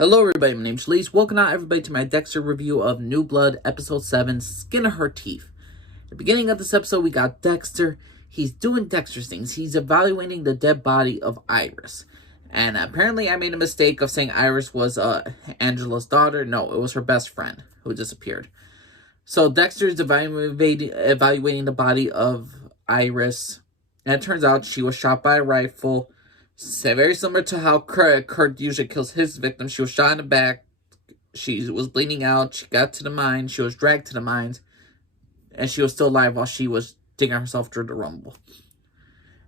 Hello everybody, my name's Lise. Welcome out everybody to my Dexter review of New Blood, Episode 7, Skin of Her Teeth. At the beginning of this episode, we got Dexter. He's doing Dexter's things. He's evaluating the dead body of Iris. And apparently I made a mistake of saying Iris was Angela's daughter. No, it was her best friend who disappeared. So Dexter is evaluating the body of Iris. And it turns out she was shot by a rifle. Very similar to how Kurt usually kills his victims. She was shot in the back. She was bleeding out. She got to the mine. She was dragged to the mines. And she was still alive while she was digging herself through the rumble.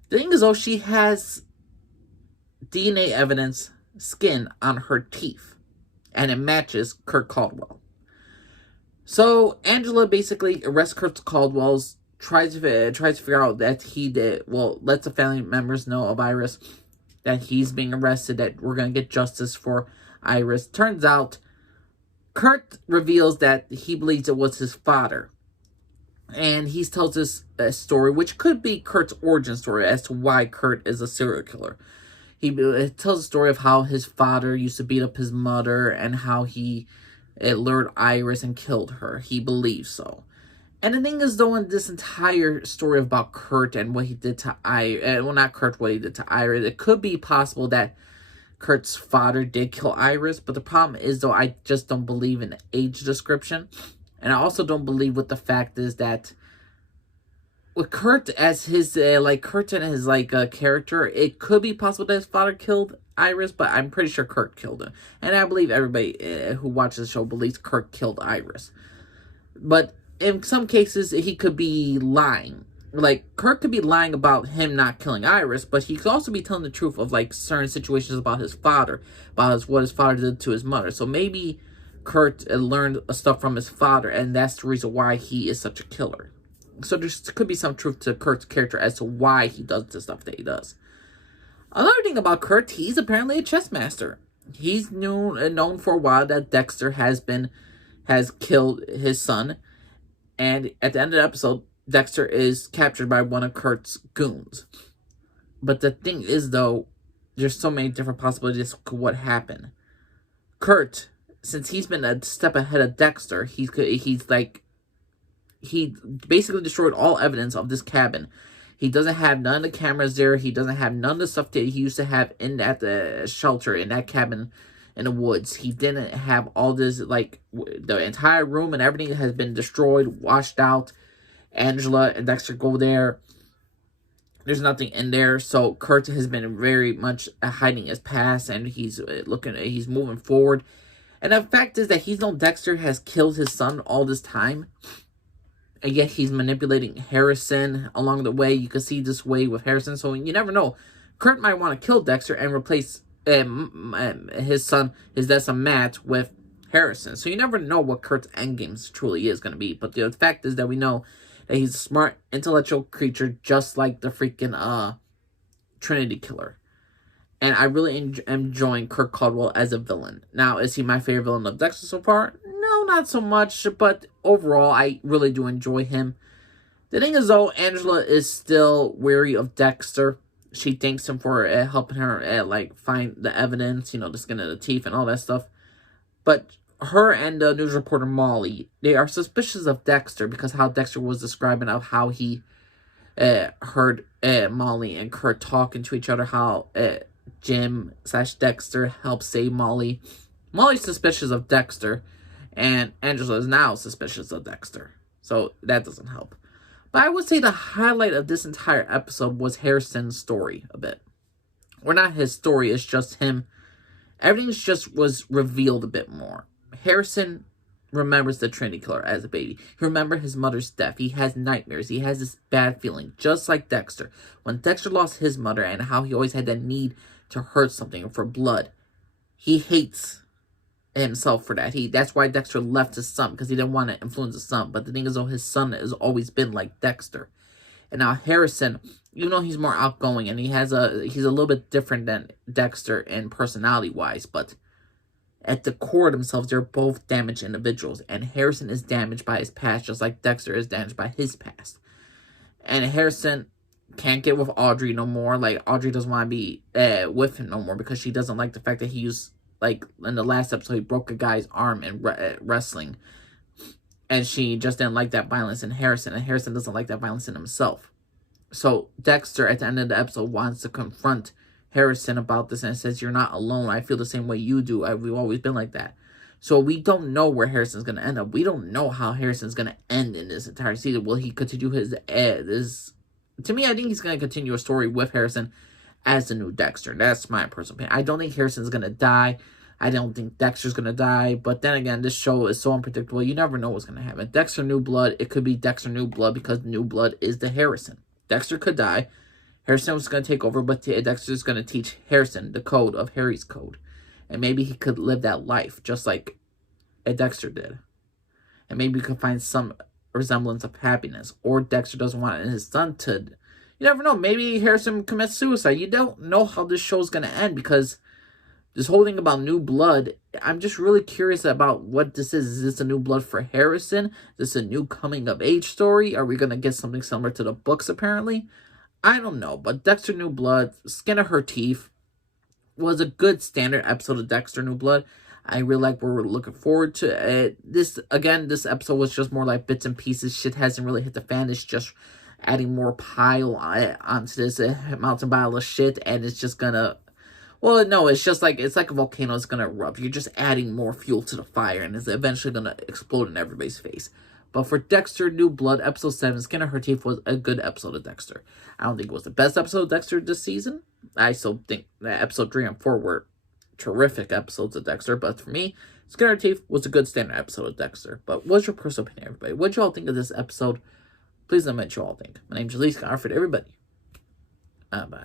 The thing is, though, she has DNA evidence, skin on her teeth. And it matches Kurt Caldwell. So, Angela basically arrests Kurt Caldwell's, tries to figure out that he did, lets the family members know of Iris, that he's being arrested, that we're going to get justice for Iris. Turns out, Kurt reveals that he believes it was his father. And he tells this story, which could be Kurt's origin story as to why Kurt is a serial killer. He tells a story of how his father used to beat up his mother and how he lured Iris and killed her. He believes so. And the thing is, though, in this entire story about Kurt and what he did to Iris, not Kurt, what he did to Iris, it could be possible that Kurt's father did kill Iris, but the problem is, though, I just don't believe in the age description. And I also don't believe with the fact is that with Kurt as his, Kurt and his, character, it could be possible that his father killed Iris, but I'm pretty sure Kurt killed him. And I believe everybody who watches the show believes Kurt killed Iris. But in some cases, he could be lying. Kurt could be lying about him not killing Iris, but he could also be telling the truth of, certain situations about his father, about what his father did to his mother. So maybe Kurt learned stuff from his father, and that's the reason why he is such a killer. So there could be some truth to Kurt's character as to why he does the stuff that he does. Another thing about Kurt, he's apparently a chess master. He's known for a while that Dexter has killed his son. And at the end of the episode, Dexter is captured by one of Kurt's goons. But the thing is, though, there's so many different possibilities of what happened. Kurt, since he's been a step ahead of Dexter, he basically destroyed all evidence of this cabin. He doesn't have none of the cameras there. He doesn't have none of the stuff that he used to have at the shelter, in that cabin in the woods. He didn't have all this, the entire room and everything has been destroyed, washed out. Angela and Dexter go there. There's nothing in there. So Kurt has been very much hiding his past, and he's moving forward. And the fact is that he's known Dexter has killed his son all this time. And yet he's manipulating Harrison along the way. You can see this way with Harrison. So you never know. Kurt might want to kill Dexter and replace his dead son Matt with Harrison. So you never know what Kurt's endgame truly is going to be. But the fact is that we know that he's a smart, intellectual creature, just like the freaking Trinity Killer. And I really am enjoying Kurt Caldwell as a villain. Now, is he my favorite villain of Dexter so far? No, not so much. But overall, I really do enjoy him. The thing is, though, Angela is still wary of Dexter. She thanks him for helping her, find the evidence, the skin of the teeth and all that stuff. But her and the news reporter Molly, they are suspicious of Dexter because how Dexter was describing of how he heard Molly and Kurt talking to each other, how Jim/Dexter helped save Molly. Molly's suspicious of Dexter, and Angela is now suspicious of Dexter. So that doesn't help. But I would say the highlight of this entire episode was Harrison's story a bit. Or not his story, it's just him. Everything just was revealed a bit more. Harrison remembers the Trinity Killer as a baby. He remembers his mother's death. He has nightmares. He has this bad feeling, just like Dexter. When Dexter lost his mother and how he always had that need to hurt something for blood, he hates himself for that. That's why Dexter left his son, because he didn't want to influence his son. But the thing is, though, his son has always been like Dexter. And now Harrison, even though he's more outgoing and he's a little bit different than Dexter in personality-wise, but at the core of themselves, they're both damaged individuals. And Harrison is damaged by his past, just like Dexter is damaged by his past. And Harrison can't get with Audrey no more. Audrey doesn't want to be with him no more because she doesn't like the fact that he used like in the last episode, he broke a guy's arm in wrestling. And she just didn't like that violence in Harrison. And Harrison doesn't like that violence in himself. So Dexter, at the end of the episode, wants to confront Harrison about this and says, you're not alone. I feel the same way you do. We've always been like that. So we don't know where Harrison's going to end up. We don't know how Harrison's going to end in this entire season. Will he continue his... To me, I think he's going to continue a story with Harrison as the new Dexter. That's my personal opinion. I don't think Harrison's going to die. I don't think Dexter's going to die. But then again, this show is so unpredictable. You never know what's going to happen. Dexter New Blood, it could be Dexter New Blood because New Blood is the Harrison. Dexter could die. Harrison was going to take over, but Dexter's going to teach Harrison the code of Harry's code. And maybe he could live that life just like Dexter did. And maybe he could find some resemblance of happiness. Or Dexter doesn't want his son to... You never know. Maybe Harrison commits suicide. You don't know how this show's going to end because... This whole thing about New Blood, I'm just really curious about what this is. Is this a New Blood for Harrison? Is this a new coming-of-age story? Are we going to get something similar to the books, apparently? I don't know, but Dexter New Blood, Skin of Her Teeth, was a good standard episode of Dexter New Blood. I really like where we're looking forward to it. This episode was just more like bits and pieces. Shit hasn't really hit the fan. It's just adding more pile onto this mountain pile of shit, and it's just gonna... Well, no, it's like a volcano is going to erupt. You're just adding more fuel to the fire, and it's eventually going to explode in everybody's face. But for Dexter New Blood, episode 7, Skin of Her Teeth was a good episode of Dexter. I don't think it was the best episode of Dexter this season. I still think that episode 3 and 4 were terrific episodes of Dexter. But for me, Skin of Her Teeth was a good standard episode of Dexter. But what's your personal opinion, everybody? What y'all think of this episode? Please let me know what y'all think. My name's Jalise. Alfred, everybody. Bye.